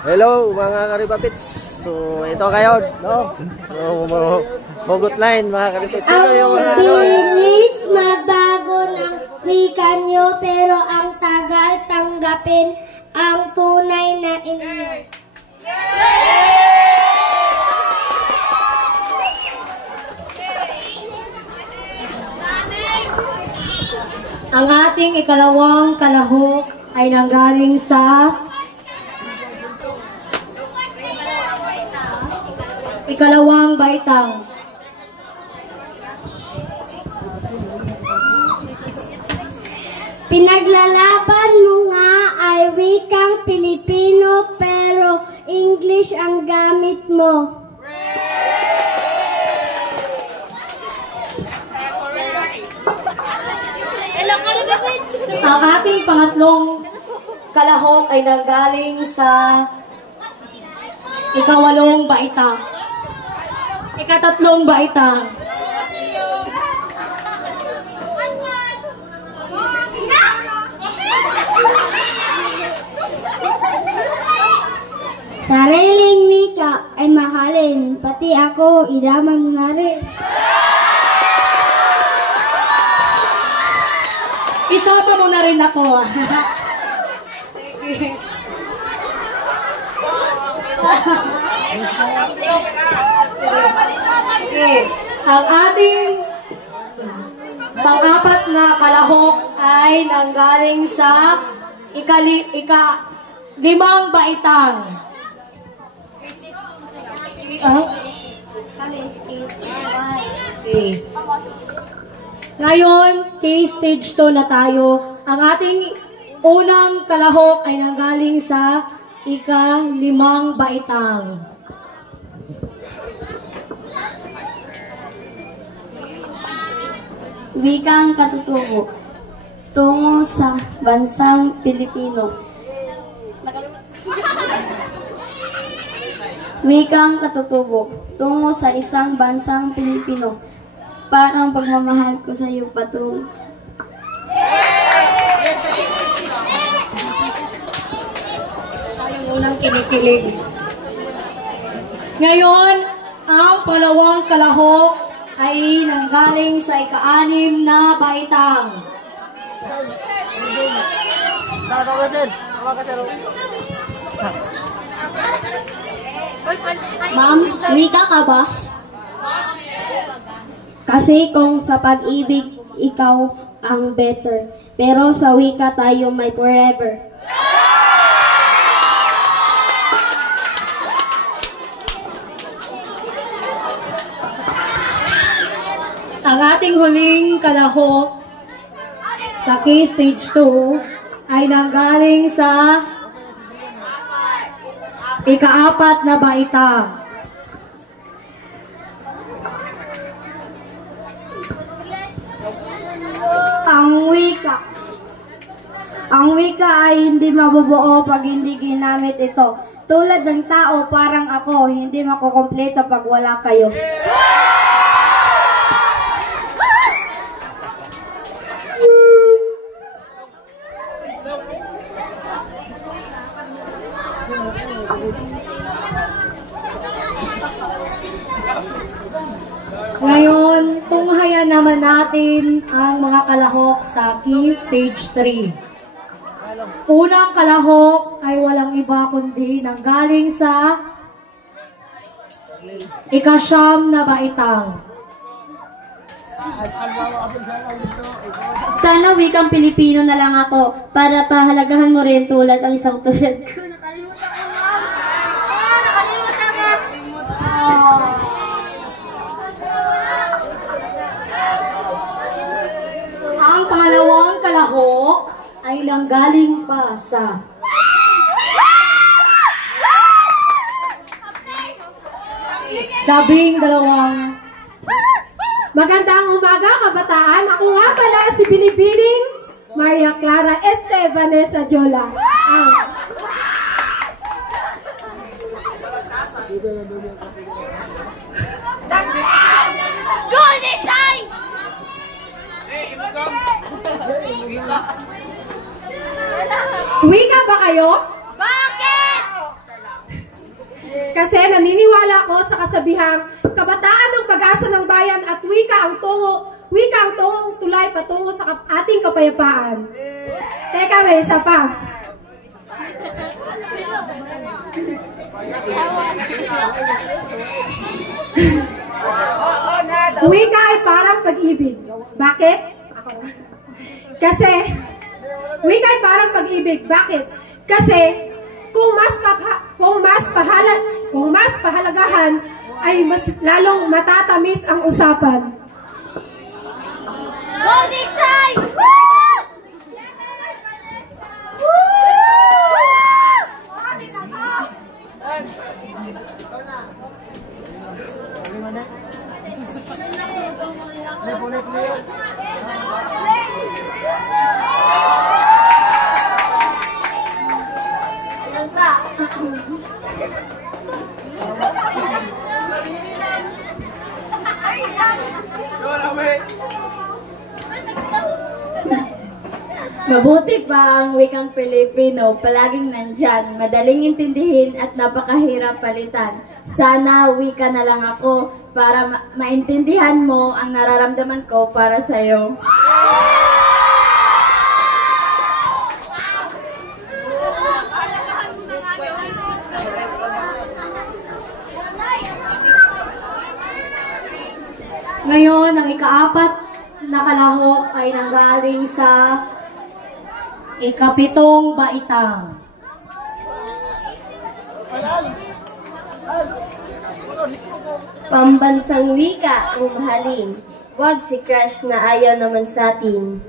Hello mga karibapits. So ito kayo, no? Hugot line mga karibapits. Ito yung mga English magbago ng wika nyo pero ang tagal tanggapin ang tunay na inyo. Ang ating ikalawang kalahok ay nanggaling sa ikalawang baitang. Pinaglalaban mo nga ay wikang Pilipino pero English ang gamit mo. Ang ating pangatlong kalahok ay nanggaling sa ikawalong baitang. Ikatatlong baitang. Sariling wika ay mahalin, pati ako idaman mo na rin. Isama mo na rin ako. Okay. Ang ating pang-apat na kalahok ay nanggaling sa limang baitang. Okay. Ngayon, case stage 2 na tayo. Ang ating unang kalahok ay nanggaling sa ika-limang baitang. Wikang katutubo tungo sa bansang Pilipino. Wikang katutubo tungo sa isang bansang Pilipino. Parang pagmamahal ko sa iyo patungo sa... Yung unang kinikilig. Ngayon, ang pangalawang kalahok ay nanggaling sa ika-anim na baitang. Ma'am, wika ka ba? Kasi kung sa pag-ibig, ikaw ang better. Pero sa wika tayo may forever. Ang ating huling kalahok sa case stage 2 ay nanggaling sa ika-apat na baitang. Ang wika ay hindi mabubuo pag hindi ginamit ito. Tulad ng tao, parang ako, hindi makukumpleto pag wala kayo. Ngayon, tunghayan naman natin ang mga kalahok sa key stage 3. Unang kalahok ay walang iba kundi nanggaling sa ika-siyam na baitang. Sana wikang Pilipino na lang ako para pahalagahan mo rin tulad ang isang tulad ko. Ang pangalawang kalahok ay nanggaling pa sa labing-dalawang. Magandang umaga, kabataan. Ako nga pala si Binibining Maria Clara Estebanes Adjola. Good design! Wika ba kayo? Bakit? Kasi naniniwala ko sa kasabihang kabataan ng pag-asa ng bayan at wika ang tungong tulay patungo sa ating kapayapaan. Teka, may isa pa. Wika ay parang pag-ibig. Bakit? Kasi, wika ay parang pag-ibig. Bakit? Kasi, kung mas pahalagahan, ay mas lalong matatamis ang usapan. Go, Dixie! Mabuti pa ang wikang Pilipino, palaging nandyan, madaling intindihin at napakahirap palitan. Sana wika na lang ako para maintindihan mo ang nararamdaman ko para sa'yo. Ngayon, ang ika-4 na kalahok ay nanggaling sa ika-7 baitang. Pambansang wika ang mahalin. Huwag si crush na ayaw naman sa atin.